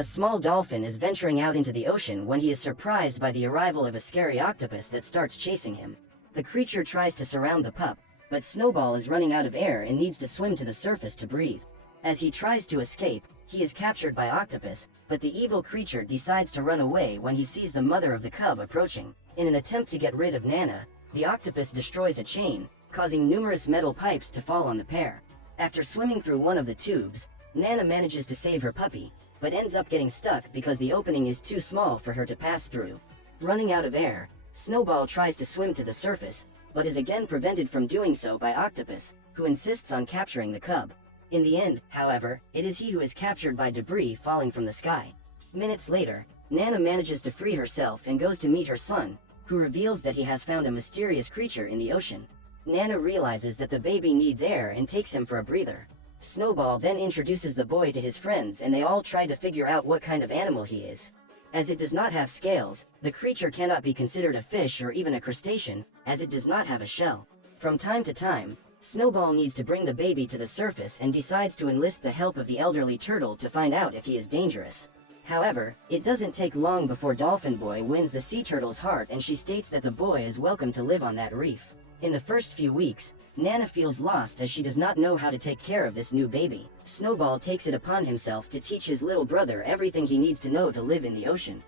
A small dolphin is venturing out into the ocean when he is surprised by the arrival of a scary octopus that starts chasing him. The creature tries to surround the pup, but Snowball is running out of air and needs to swim to the surface to breathe. As he tries to escape, he is captured by Octopus, but the evil creature decides to run away when he sees the mother of the cub approaching. In an attempt to get rid of Nana, the octopus destroys a chain, causing numerous metal pipes to fall on the pair. After swimming through one of the tubes, Nana manages to save her puppy, but ends up getting stuck because the opening is too small for her to pass through. Running out of air, Snowball tries to swim to the surface, but is again prevented from doing so by Octopus, who insists on capturing the cub. In the end, however, it is he who is captured by debris falling from the sky. Minutes later, Nana manages to free herself and goes to meet her son, who reveals that he has found a mysterious creature in the ocean. Nana realizes that the baby needs air and takes him for a breather. Snowball then introduces the boy to his friends and they all try to figure out what kind of animal he is. As it does not have scales, the creature cannot be considered a fish or even a crustacean, as it does not have a shell. From time to time, Snowball needs to bring the baby to the surface and decides to enlist the help of the elderly turtle to find out if he is dangerous. However, it doesn't take long before Dolphin Boy wins the sea turtle's heart and she states that the boy is welcome to live on that reef. In the first few weeks, Nana feels lost as she does not know how to take care of this new baby. Snowball takes it upon himself to teach his little brother everything he needs to know to live in the ocean.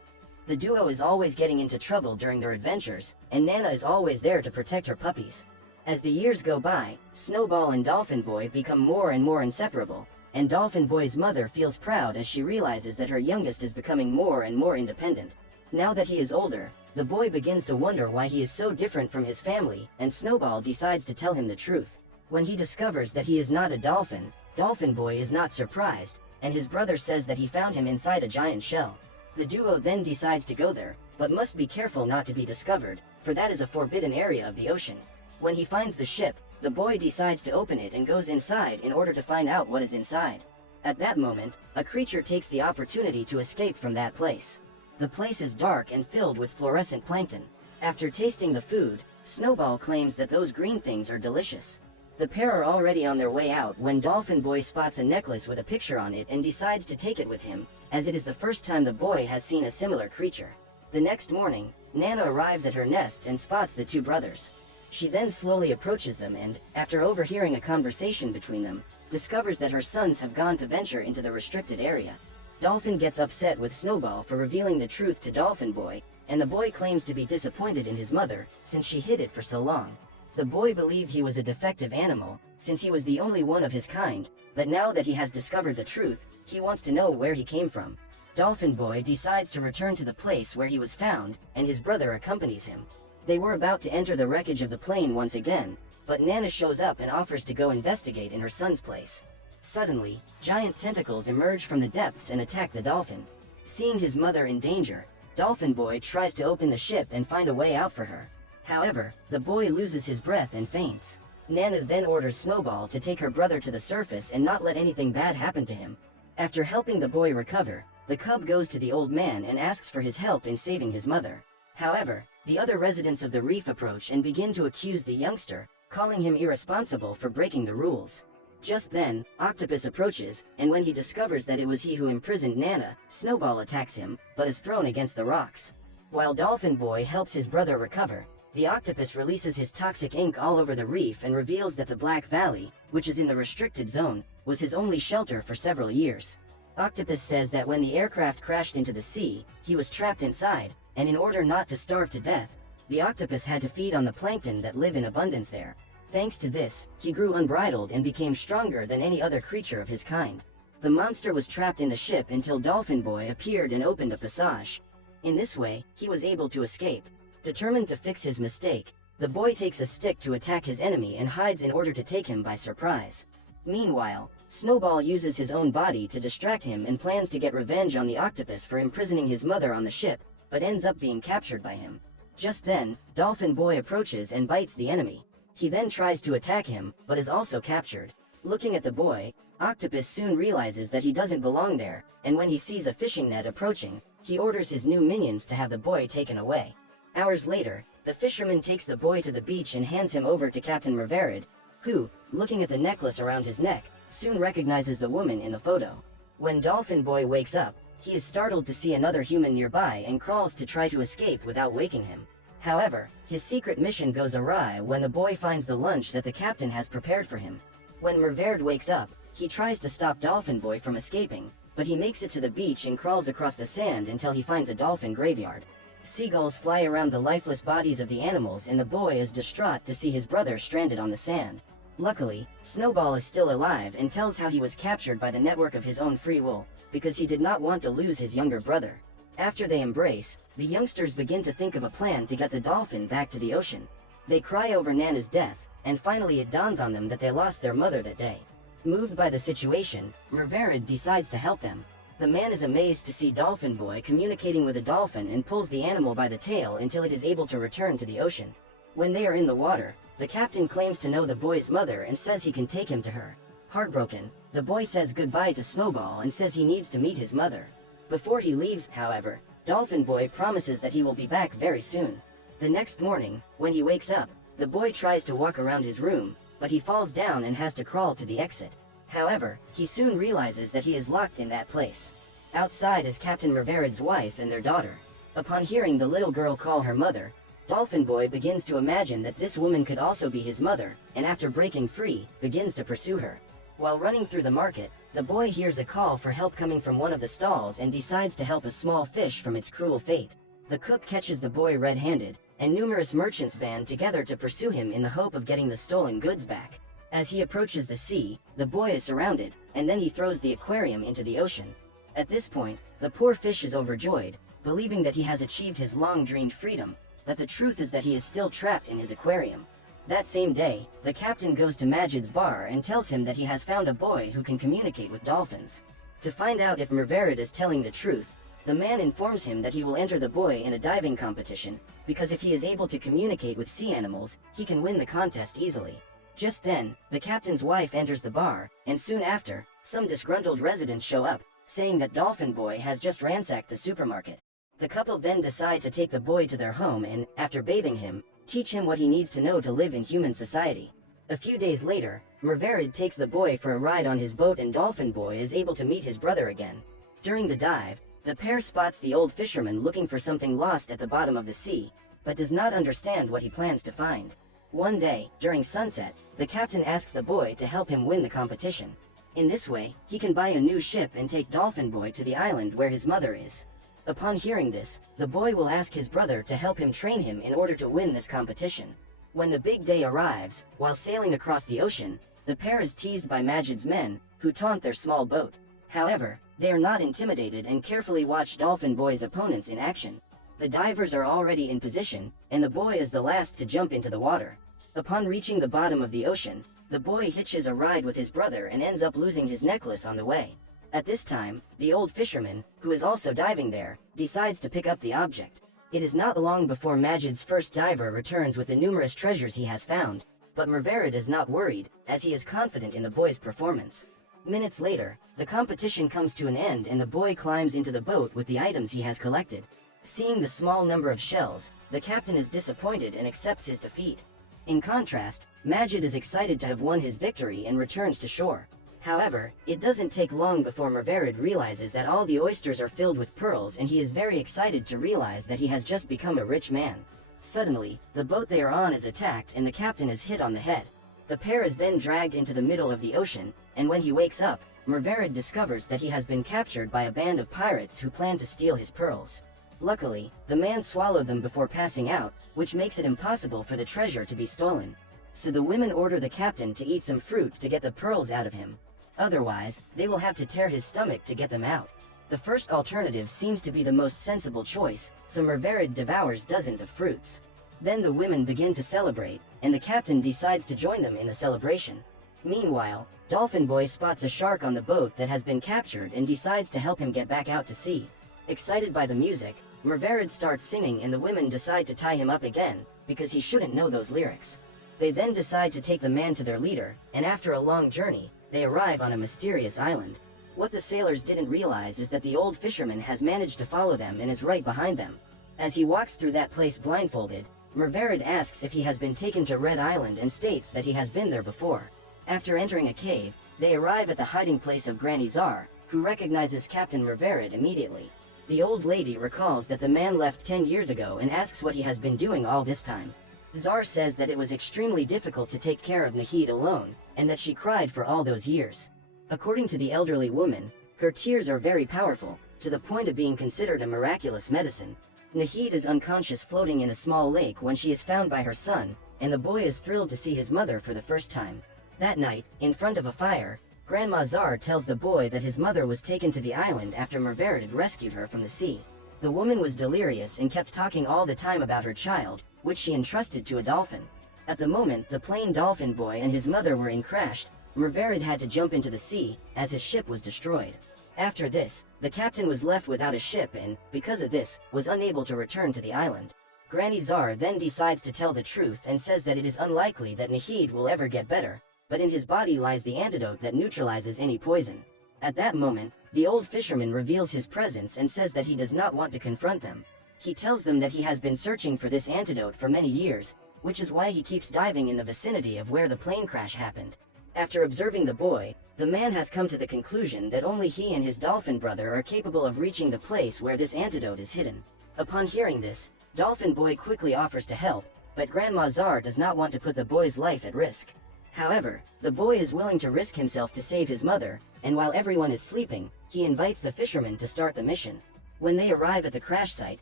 The duo is always getting into trouble during their adventures, and Nana is always there to protect her puppies. As the years go by, Snowball and Dolphin Boy become more and more inseparable, and Dolphin Boy's mother feels proud as she realizes that her youngest is becoming more and more independent. Now that he is older, the boy begins to wonder why he is so different from his family, and Snowball decides to tell him the truth. When he discovers that he is not a dolphin, Dolphin Boy is not surprised, and his brother says that he found him inside a giant shell. The duo then decides to go there, but must be careful not to be discovered, for that is a forbidden area of the ocean. When he finds the ship, the boy decides to open it and goes inside in order to find out what is inside. At that moment, a creature takes the opportunity to escape from that place. The place is dark and filled with fluorescent plankton. After tasting the food, Snowball claims that those green things are delicious. The pair are already on their way out when Dolphin Boy spots a necklace with a picture on it and decides to take it with him, as it is the first time the boy has seen a similar creature. The next morning, Nana arrives at her nest and spots the two brothers. She then slowly approaches them and, after overhearing a conversation between them, discovers that her sons have gone to venture into the restricted area. Dolphin gets upset with Snowball for revealing the truth to Dolphin Boy, and the boy claims to be disappointed in his mother, since she hid it for so long. The boy believed he was a defective animal, since he was the only one of his kind, but now that he has discovered the truth, he wants to know where he came from. Dolphin Boy decides to return to the place where he was found, and his brother accompanies him. They were about to enter the wreckage of the plane once again, but Nana shows up and offers to go investigate in her son's place. Suddenly, giant tentacles emerge from the depths and attack the dolphin. Seeing his mother in danger, Dolphin Boy tries to open the ship and find a way out for her. However, the boy loses his breath and faints. Nana then orders Snowball to take her brother to the surface and not let anything bad happen to him. After helping the boy recover, the cub goes to the old man and asks for his help in saving his mother. However, the other residents of the reef approach and begin to accuse the youngster, calling him irresponsible for breaking the rules. Just then, Octopus approaches, and when he discovers that it was he who imprisoned Nana, Snowball attacks him, but is thrown against the rocks. While Dolphin Boy helps his brother recover, the octopus releases his toxic ink all over the reef and reveals that the Black Valley, which is in the restricted zone, was his only shelter for several years. Octopus says that when the aircraft crashed into the sea, he was trapped inside, and in order not to starve to death, the octopus had to feed on the plankton that live in abundance there. Thanks to this, he grew unbridled and became stronger than any other creature of his kind. The monster was trapped in the ship until Dolphin Boy appeared and opened a passage. In this way, he was able to escape. Determined to fix his mistake, the boy takes a stick to attack his enemy and hides in order to take him by surprise. Meanwhile, Snowball uses his own body to distract him and plans to get revenge on the octopus for imprisoning his mother on the ship, but ends up being captured by him. Just then, Dolphin Boy approaches and bites the enemy. He then tries to attack him, but is also captured. Looking at the boy, Octopus soon realizes that he doesn't belong there, and when he sees a fishing net approaching, he orders his new minions to have the boy taken away. Hours later, the fisherman takes the boy to the beach and hands him over to Captain Revered, who, looking at the necklace around his neck, soon recognizes the woman in the photo. When Dolphin Boy wakes up, He is startled to see another human nearby and crawls to try to escape without waking him. However, his secret mission goes awry when the boy finds the lunch that the captain has prepared for him. When Merverd wakes up, he tries to stop Dolphin Boy from escaping, but he makes it to the beach and crawls across the sand until he finds a dolphin graveyard. Seagulls fly around the lifeless bodies of the animals and the boy is distraught to see his brother stranded on the sand. Luckily, Snowball is still alive and tells how he was captured by the network of his own free will, because he did not want to lose his younger brother. After they embrace, the youngsters begin to think of a plan to get the dolphin back to the ocean. They cry over Nana's death, and finally it dawns on them that they lost their mother that day. Moved by the situation, Merverid decides to help them. The man is amazed to see Dolphin Boy communicating with a dolphin and pulls the animal by the tail until it is able to return to the ocean. When they are in the water, the captain claims to know the boy's mother and says he can take him to her. Heartbroken, the boy says goodbye to Snowball and says he needs to meet his mother. Before he leaves, however, Dolphin Boy promises that he will be back very soon. The next morning, when he wakes up, the boy tries to walk around his room, but he falls down and has to crawl to the exit. However, he soon realizes that he is locked in that place. Outside is Captain Merverid's wife and their daughter. Upon hearing the little girl call her mother, Dolphin Boy begins to imagine that this woman could also be his mother, and after breaking free, begins to pursue her. While running through the market, the boy hears a call for help coming from one of the stalls and decides to help a small fish from its cruel fate. The cook catches the boy red-handed, and numerous merchants band together to pursue him in the hope of getting the stolen goods back. As he approaches the sea, the boy is surrounded, and then he throws the aquarium into the ocean. At this point, the poor fish is overjoyed, believing that he has achieved his long-dreamed freedom, but the truth is that he is still trapped in his aquarium. That same day, the captain goes to Majid's bar and tells him that he has found a boy who can communicate with dolphins. To find out if Merverid is telling the truth, the man informs him that he will enter the boy in a diving competition, because if he is able to communicate with sea animals, he can win the contest easily. Just then, the captain's wife enters the bar, and soon after, some disgruntled residents show up, saying that Dolphin Boy has just ransacked the supermarket. The couple then decide to take the boy to their home and, after bathing him, teach him what he needs to know to live in human society. A few days later, Merverid takes the boy for a ride on his boat and Dolphin Boy is able to meet his brother again. During the dive, the pair spots the old fisherman looking for something lost at the bottom of the sea, but does not understand what he plans to find. One day, during sunset, the captain asks the boy to help him win the competition. In this way, he can buy a new ship and take Dolphin Boy to the island where his mother is. Upon hearing this, the boy will ask his brother to help him train him in order to win this competition. When the big day arrives, while sailing across the ocean, the pair is teased by Majid's men, who taunt their small boat. However, they are not intimidated and carefully watch Dolphin Boy's opponents in action. The divers are already in position, and the boy is the last to jump into the water. Upon reaching the bottom of the ocean, the boy hitches a ride with his brother and ends up losing his necklace on the way. At this time, the old fisherman, who is also diving there, decides to pick up the object. It is not long before Majid's first diver returns with the numerous treasures he has found, but Merverid is not worried, as he is confident in the boy's performance. Minutes later, the competition comes to an end and the boy climbs into the boat with the items he has collected. Seeing the small number of shells, the captain is disappointed and accepts his defeat. In contrast, Majid is excited to have won his victory and returns to shore. However, it doesn't take long before Merverid realizes that all the oysters are filled with pearls and he is very excited to realize that he has just become a rich man. Suddenly, the boat they are on is attacked and the captain is hit on the head. The pair is then dragged into the middle of the ocean, and when he wakes up, Merverid discovers that he has been captured by a band of pirates who plan to steal his pearls. Luckily, the man swallowed them before passing out, which makes it impossible for the treasure to be stolen. So the women order the captain to eat some fruit to get the pearls out of him. Otherwise, they will have to tear his stomach to get them out. The first alternative seems to be the most sensible choice, so Merverid devours dozens of fruits. Then the women begin to celebrate, and the captain decides to join them in the celebration. Meanwhile, Dolphin Boy spots a shark on the boat that has been captured and decides to help him get back out to sea. Excited by the music, Merverid starts singing and the women decide to tie him up again, because he shouldn't know those lyrics. They then decide to take the man to their leader, and after a long journey, they arrive on a mysterious island. What the sailors didn't realize is that the old fisherman has managed to follow them and is right behind them. As he walks through that place blindfolded, Merverid asks if he has been taken to Red Island and states that he has been there before. After entering a cave, they arrive at the hiding place of Granny Czar, who recognizes Captain Revered immediately. The old lady recalls that the man left 10 years ago and asks what he has been doing all this time. Czar says that it was extremely difficult to take care of Nahid alone, and that she cried for all those years. According to the elderly woman, her tears are very powerful, to the point of being considered a miraculous medicine. Nahid is unconscious floating in a small lake when she is found by her son, and the boy is thrilled to see his mother for the first time. That night, in front of a fire, Grandma Czar tells the boy that his mother was taken to the island after Mervered rescued her from the sea. The woman was delirious and kept talking all the time about her child, which she entrusted to a dolphin. At the moment the plain dolphin boy and his mother were crashed, Mervered had to jump into the sea, as his ship was destroyed. After this, the captain was left without a ship and, because of this, was unable to return to the island. Granny Czar then decides to tell the truth and says that it is unlikely that Nahid will ever get better, but in his body lies the antidote that neutralizes any poison. At that moment, the old fisherman reveals his presence and says that he does not want to confront them. He tells them that he has been searching for this antidote for many years, which is why he keeps diving in the vicinity of where the plane crash happened. After observing the boy, the man has come to the conclusion that only he and his dolphin brother are capable of reaching the place where this antidote is hidden. Upon hearing this, Dolphin Boy quickly offers to help, but Grandma Czar does not want to put the boy's life at risk. However, the boy is willing to risk himself to save his mother, and while everyone is sleeping, he invites the fishermen to start the mission. When they arrive at the crash site,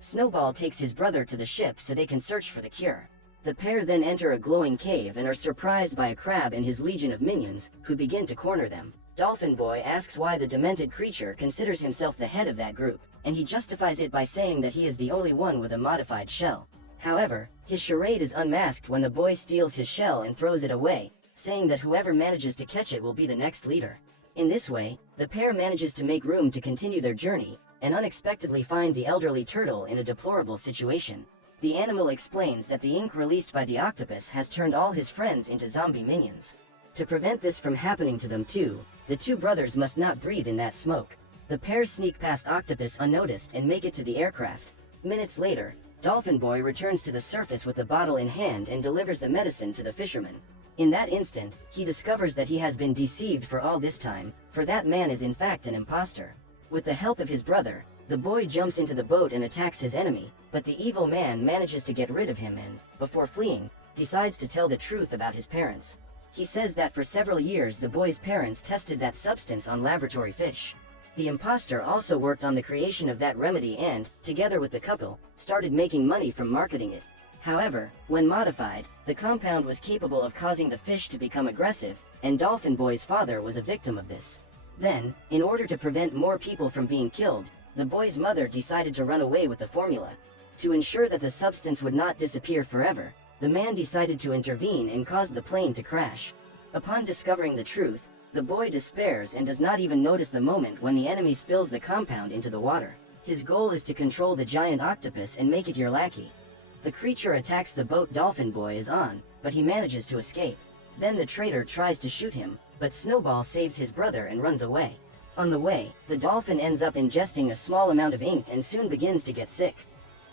Snowball takes his brother to the ship so they can search for the cure. The pair then enter a glowing cave and are surprised by a crab and his legion of minions, who begin to corner them. Dolphin Boy asks why the demented creature considers himself the head of that group, and he justifies it by saying that he is the only one with a modified shell. However, his charade is unmasked when the boy steals his shell and throws it away, saying that whoever manages to catch it will be the next leader. In this way, the pair manages to make room to continue their journey, and unexpectedly find the elderly turtle in a deplorable situation. The animal explains that the ink released by the octopus has turned all his friends into zombie minions. To prevent this from happening to them too, the two brothers must not breathe in that smoke. The pair sneak past Octopus unnoticed and make it to the aircraft. Minutes later, Dolphin Boy returns to the surface with the bottle in hand and delivers the medicine to the fisherman. In that instant, he discovers that he has been deceived for all this time, for that man is in fact an imposter. With the help of his brother, the boy jumps into the boat and attacks his enemy, but the evil man manages to get rid of him and, before fleeing, decides to tell the truth about his parents. He says that for several years the boy's parents tested that substance on laboratory fish. The imposter also worked on the creation of that remedy and, together with the couple, started making money from marketing it. However, when modified, the compound was capable of causing the fish to become aggressive, and Dolphin Boy's father was a victim of this. Then, in order to prevent more people from being killed, the boy's mother decided to run away with the formula. To ensure that the substance would not disappear forever, the man decided to intervene and caused the plane to crash. Upon discovering the truth, the boy despairs and does not even notice the moment when the enemy spills the compound into the water. His goal is to control the giant octopus and make it your lackey. The creature attacks the boat Dolphin Boy is on, but he manages to escape. Then the traitor tries to shoot him, but Snowball saves his brother and runs away. On the way, the dolphin ends up ingesting a small amount of ink and soon begins to get sick.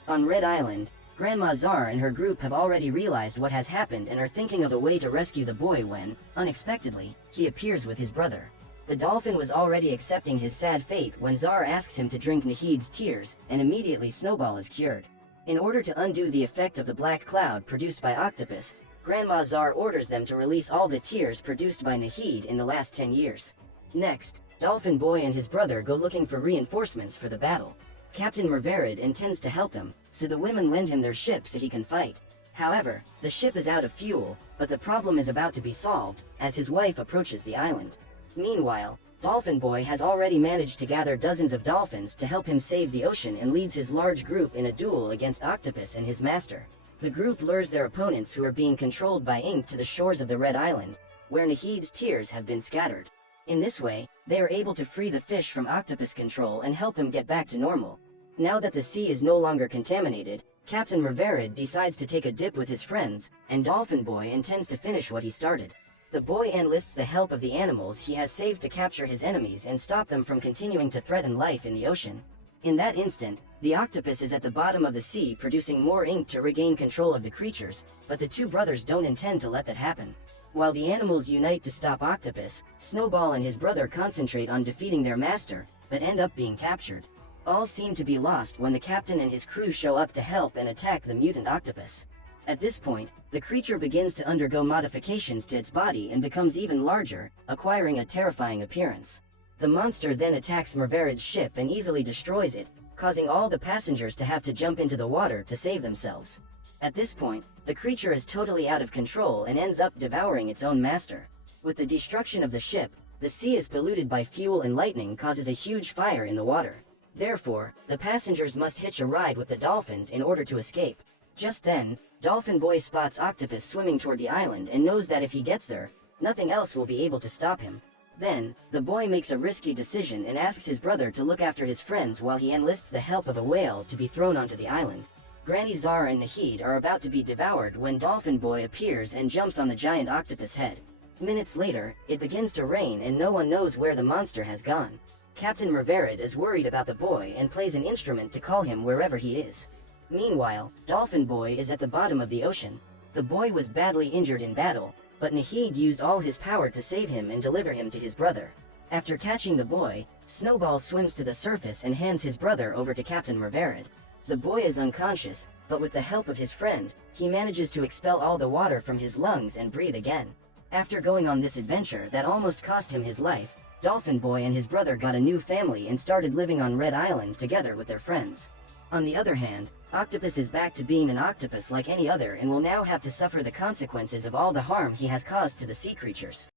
On Red Island, Grandma Czar and her group have already realized what has happened and are thinking of a way to rescue the boy when, unexpectedly, he appears with his brother. The dolphin was already accepting his sad fate when Czar asks him to drink Nahid's tears, and immediately Snowball is cured. In order to undo the effect of the black cloud produced by Octopus, Grandma Czar orders them to release all the tears produced by Nahid in the last 10 years. Next, Dolphin Boy and his brother go looking for reinforcements for the battle. Captain Mervered intends to help them, so the women lend him their ship so he can fight. However, the ship is out of fuel, but the problem is about to be solved, as his wife approaches the island. Meanwhile, Dolphin Boy has already managed to gather dozens of dolphins to help him save the ocean and leads his large group in a duel against Octopus and his master. The group lures their opponents who are being controlled by ink to the shores of the Red Island, where Nahid's tears have been scattered. In this way, they are able to free the fish from octopus control and help them get back to normal. Now that the sea is no longer contaminated, Captain Mervered decides to take a dip with his friends, and Dolphin Boy intends to finish what he started. The boy enlists the help of the animals he has saved to capture his enemies and stop them from continuing to threaten life in the ocean. In that instant, the octopus is at the bottom of the sea producing more ink to regain control of the creatures, but the two brothers don't intend to let that happen. While the animals unite to stop Octopus, Snowball and his brother concentrate on defeating their master, but end up being captured. All seem to be lost when the captain and his crew show up to help and attack the mutant octopus. At this point, the creature begins to undergo modifications to its body and becomes even larger, acquiring a terrifying appearance. The monster then attacks Merverid's ship and easily destroys it, causing all the passengers to have to jump into the water to save themselves. At this point, the creature is totally out of control and ends up devouring its own master. With the destruction of the ship, the sea is polluted by fuel and lightning causes a huge fire in the water. Therefore, the passengers must hitch a ride with the dolphins in order to escape. Just then, Dolphin Boy spots Octopus swimming toward the island and knows that if he gets there, nothing else will be able to stop him. Then, the boy makes a risky decision and asks his brother to look after his friends while he enlists the help of a whale to be thrown onto the island. Granny Zara and Nahid are about to be devoured when Dolphin Boy appears and jumps on the giant octopus head. Minutes later, it begins to rain and no one knows where the monster has gone. Captain Merverid is worried about the boy and plays an instrument to call him wherever he is. Meanwhile, Dolphin Boy is at the bottom of the ocean. The boy was badly injured in battle, but Nahid used all his power to save him and deliver him to his brother. After catching the boy, Snowball swims to the surface and hands his brother over to Captain Merverid. The boy is unconscious, but with the help of his friend, he manages to expel all the water from his lungs and breathe again. After going on this adventure that almost cost him his life, Dolphin Boy and his brother got a new family and started living on Red Island together with their friends. On the other hand, Octopus is back to being an octopus like any other and will now have to suffer the consequences of all the harm he has caused to the sea creatures.